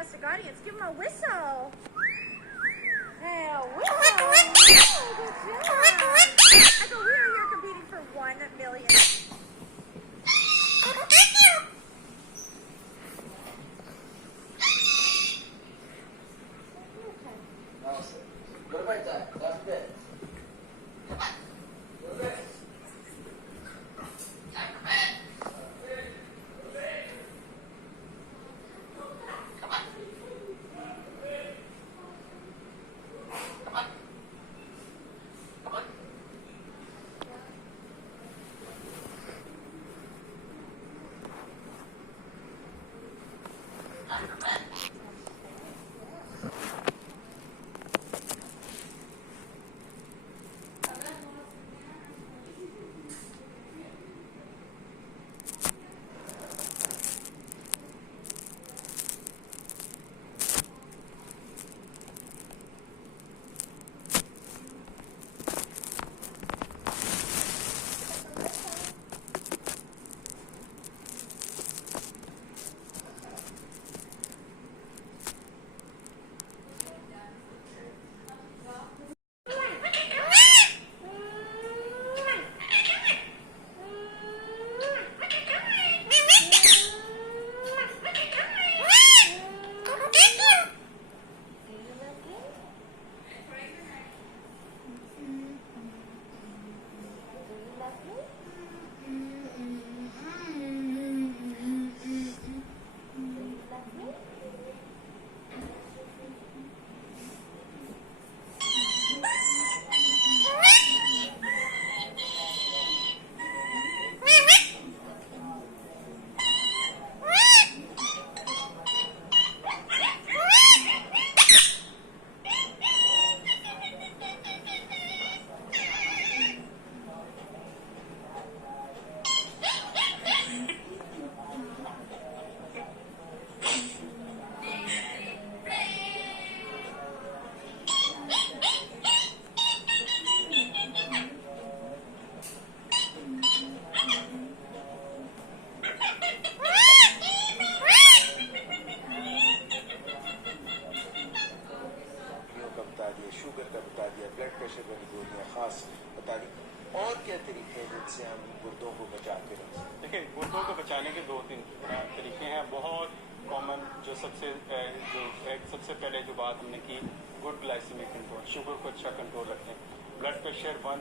fantastic audience. Give them a whistle. Hey, a whistle. Oh, good job. I go, we are here competing for 1 million. What about that? That's good. Sugar का बता दिया, blood pressure वाली गोलियाँ खास बता दी। और क्या तरीके हैं जिनसे हम गुर्दों को बचा के रख सकते हैं? देखिए, गुर्दों को बचाने के 2-3 तरीके हैं। बहुत कॉमन जो सबसे पहले जो बात हमने की, गुड ग्लाइसेमिक कंट्रोल, शुगर को अच्छा कंट्रोल रखें। Blood pressure 1